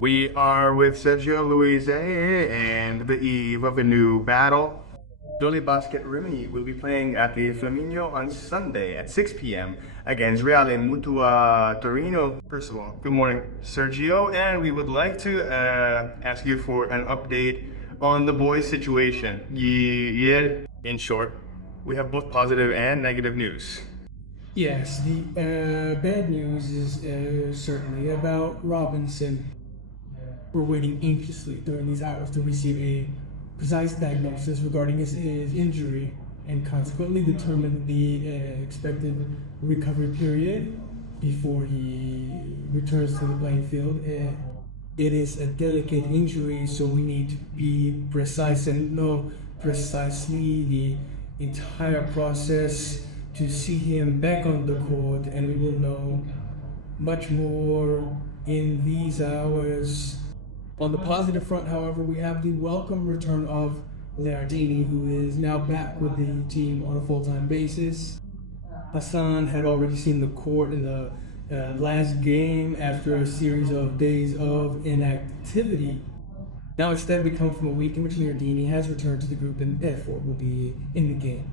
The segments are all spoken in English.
We are with Sergio Luise and the eve of a new battle. Dole Basket Rimini will be playing at the Flaminio on Sunday at 6 p.m. against Reale Mutua Torino. First of all, good morning, Sergio, and we would like to ask you for an update on the boys' situation. Yeah, in short, we have both positive and negative news. Yes, the bad news is certainly about Robinson. We're waiting anxiously during these hours to receive a precise diagnosis regarding his injury and consequently determine the expected recovery period before he returns to the playing field. It is a delicate injury, so we need to be precise and know precisely the entire process to see him back on the court, and we will know much more in these hours. On the positive front, however, we have the welcome return of Lardini, who is now back with the team on a full-time basis. Hassan had already seen the court in the last game after a series of days of inactivity. Now instead we come from a week in which Lardini has returned to the group and therefore will be in the game.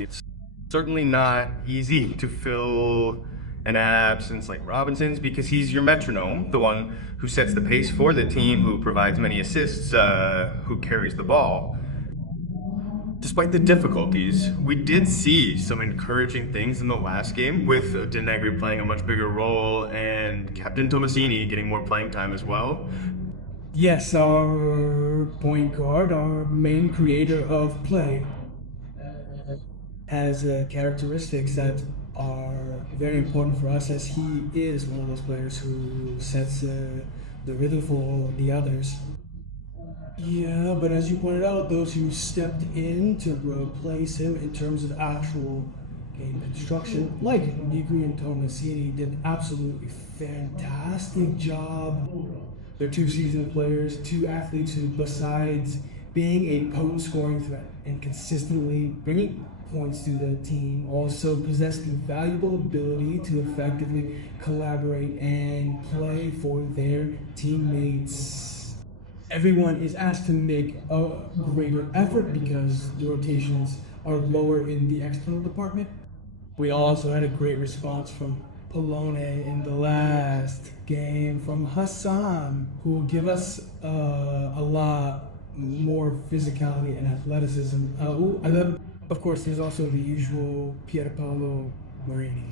It's certainly not easy to fill an absence like Robinson's because he's your metronome, the one who sets the pace for the team, who provides many assists, who carries the ball. Despite the difficulties, we did see some encouraging things in the last game, with Denegri playing a much bigger role and Captain Tomasini getting more playing time as well. Yes, our point guard, our main creator of play, has characteristics that are very important for us, as he is one of those players who sets the rhythm for the others. Yeah, but as you pointed out, those who stepped in to replace him in terms of actual game construction, like Negri and Tomasini, did an absolutely fantastic job. They're two seasoned players, two athletes who, besides being a potent scoring threat and consistently bringing points to the team, also possess the valuable ability to effectively collaborate and play for their teammates. Everyone is asked to make a greater effort because the rotations are lower in the external department. We also had a great response from Polone in the last game, from Hassan, who will give us a lot more physicality and athleticism. Of course, there's also the usual Pierpaolo Marini.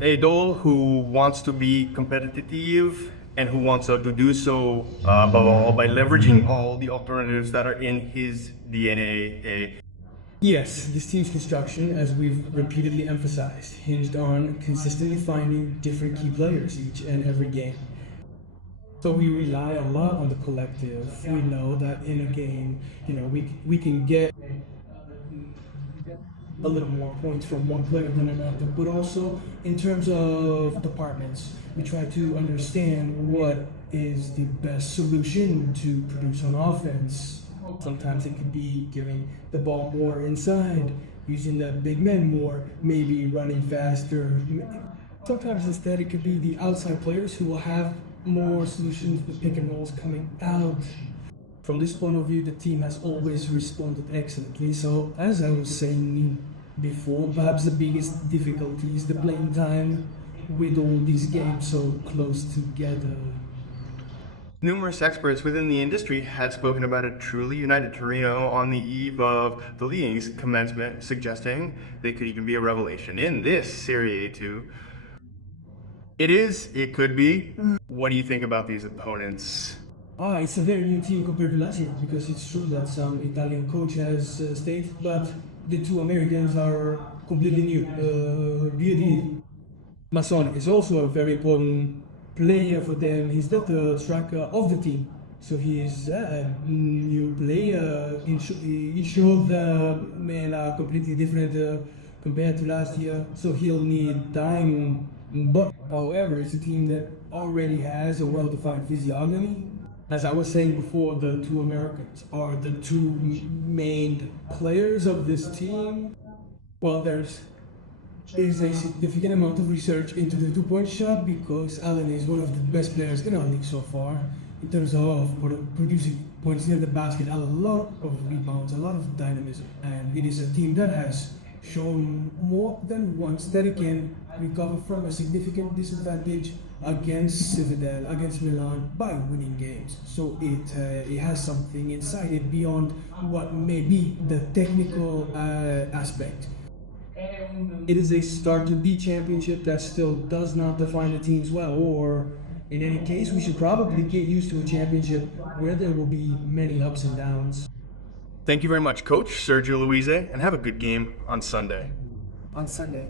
A Dole who wants to be competitive and who wants to do so above all by leveraging all the alternatives that are in his DNA. Yes, this team's construction, as we've repeatedly emphasized, hinged on consistently finding different key players each and every game. So we rely a lot on the collective. We know that in a game, we can get a little more points from one player than another, but also in terms of departments, we try to understand what is the best solution to produce on offense. Sometimes it could be giving the ball more inside, using the big men more, maybe running faster. Sometimes instead it could be the outside players who will have more solutions to pick and rolls coming out. From this point of view, the team has always responded excellently. So, as I was saying before, perhaps the biggest difficulty is the playing time with all these games so close together. Numerous experts within the industry had spoken about a truly united Torino on the eve of the league's commencement, suggesting they could even be a revelation in this Serie A2. It could be. What do you think about these opponents? It's a very new team compared to last year, because it's true that some Italian coach has stayed, but the two Americans are completely new. BD Mason is also a very important player for them. He's the third striker of the team, so he is a new player. He showed the men are completely different compared to last year, so he'll need time. But however, it's a team that already has a well-defined physiognomy. As I was saying before, the two Americans are the two main players of this team. Well, there's It is a significant amount of research into the two-point shot because Allen is one of the best players in our league so far in terms of producing points near the basket, a lot of rebounds, a lot of dynamism, and it is a team that has shown more than once that it can recover from a significant disadvantage against Citadel, against Milan by winning games. So it has something inside it beyond what may be the technical aspect. It is a start to the championship that still does not define the teams well, or in any case, we should probably get used to a championship where there will be many ups and downs. Thank you very much, Coach Sergio Luise, and have a good game on Sunday. On Sunday.